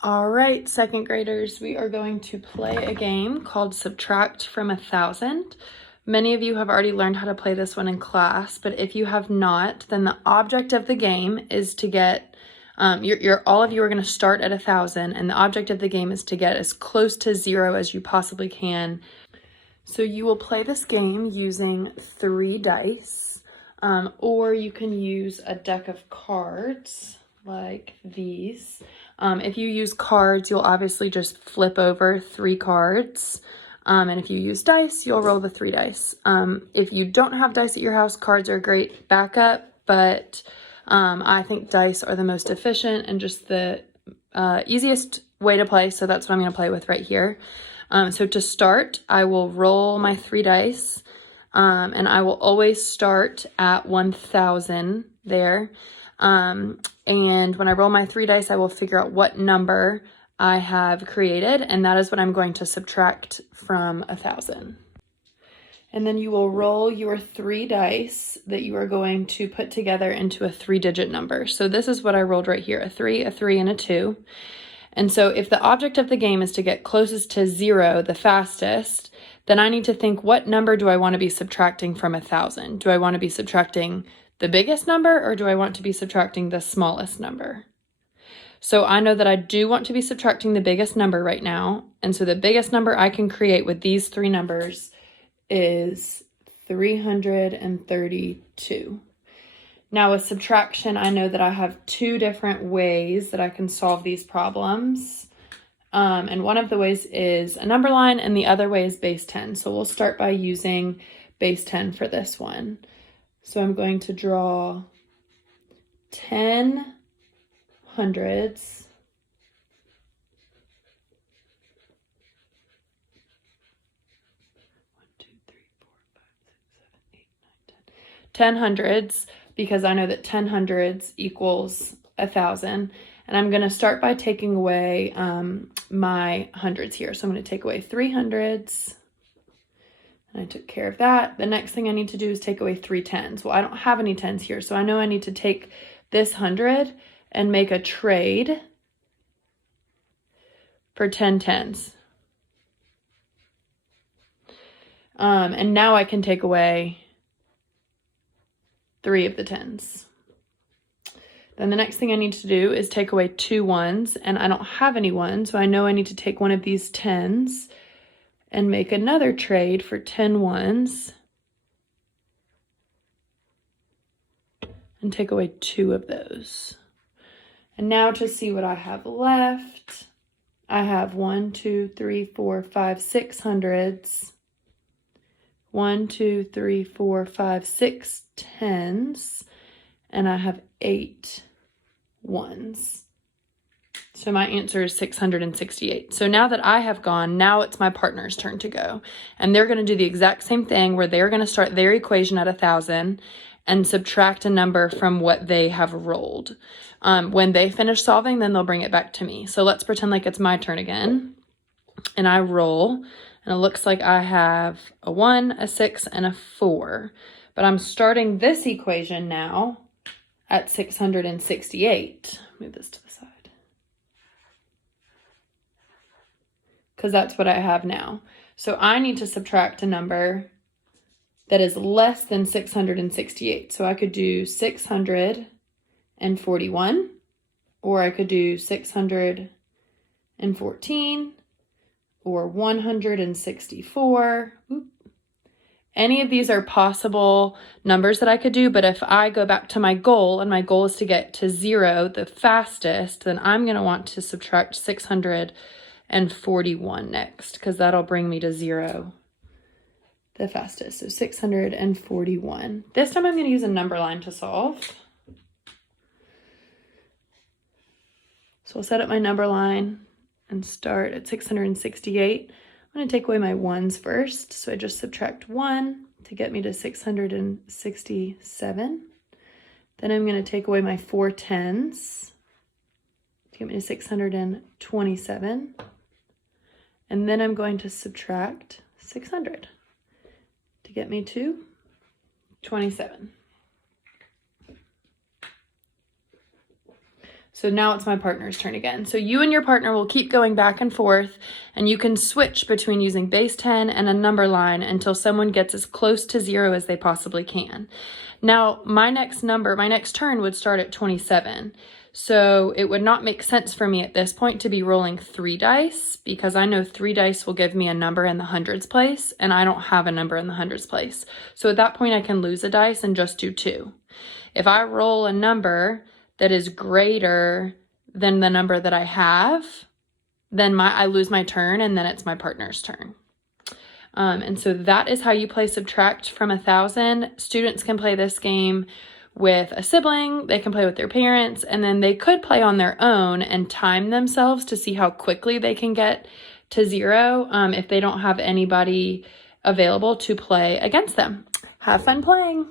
All right, second graders, we are going to play a game called Subtract from 1,000. Many of you have already learned how to play this one in class, but if you have not, then the object of the game is to get, all of you are going to start at 1,000, and the object of the game is to get as close to 0 as you possibly can. So you will play this game using 3 dice, or you can use a deck of cards like these. If you use cards, you'll obviously just flip over 3 cards. And if you use dice, you'll roll the 3 dice. If you don't have dice at your house, cards are a great backup, but I think dice are the most efficient and just the easiest way to play, so that's what I'm going to play with right here. So to start, I will roll my 3 dice, and I will always start at 1,000 there. And when I roll my 3 dice, I will figure out what number I have created, and that is what I'm going to subtract from 1,000. And then you will roll your 3 dice that you are going to put together into a 3-digit number. So this is what I rolled right here, a 3, and a 2. And so if the object of the game is to get closest to 0, the fastest, then I need to think, what number do I want to be subtracting from 1,000? Do I want to be subtracting the biggest number, or do I want to be subtracting the smallest number? So I know that I do want to be subtracting the biggest number right now. And so the biggest number I can create with these 3 numbers is 332. Now with subtraction, I know that I have 2 different ways that I can solve these problems. And one of the ways is a number line, and the other way is base 10. So we'll start by using base 10 for this one. So I'm going to draw 10 hundreds. 10 hundreds, because I know that 10 hundreds equals 1,000. And I'm going to start by taking away my hundreds here. So I'm going to take away 3 hundreds. And I took care of that. The next thing I need to do is take away 3 tens. Well, I don't have any tens here, so I know I need to take this 100 and make a trade for 10 tens. And now I can take away 3 of the tens. Then the next thing I need to do is take away 2 ones, and I don't have any ones, so I know I need to take one of these tens and make another trade for 10 ones and take away 2 of those. And now to see what I have left, I have 1, 2, 3, 4, 5, 6 hundreds. 1, 2, 3, 4, 5, 6 tens, and I have 8 ones. So my answer is 668. So now that I have gone, now it's my partner's turn to go. And they're going to do the exact same thing where they're going to start their equation at 1,000 and subtract a number from what they have rolled. When they finish solving, then they'll bring it back to me. So let's pretend like it's my turn again. And I roll. And it looks like I have a 1, a 6, and a 4. But I'm starting this equation now at 668. Move this to the side. Because that's what I have now. So I need to subtract a number that is less than 668. So I could do 641, or I could do 614, or 164. Any of these are possible numbers that I could do, but if I go back to my goal, and my goal is to get to 0 the fastest, then I'm going to want to subtract 641 next, because that'll bring me to 0 the fastest. So 641. This time I'm going to use a number line to solve. So I'll set up my number line and start at 668. I'm going to take away my ones first. So I just subtract 1 to get me to 667. Then I'm going to take away my 4 tens to get me to 627. And then I'm going to subtract 600 to get me to 27. So now it's my partner's turn again. So you and your partner will keep going back and forth, and you can switch between using base 10 and a number line until someone gets as close to 0 as they possibly can. Now, my next turn would start at 27. So it would not make sense for me at this point to be rolling 3 dice, because I know 3 dice will give me a number in the hundreds place, and I don't have a number in the hundreds place. So at that point, I can lose a dice and just do 2. If I roll a number that is greater than the number that I have, then I lose my turn, and then it's my partner's turn. And so that is how you play Subtract from 1,000. Students can play this game with a sibling, they can play with their parents, and then they could play on their own and time themselves to see how quickly they can get to 0 if they don't have anybody available to play against them. Have fun playing.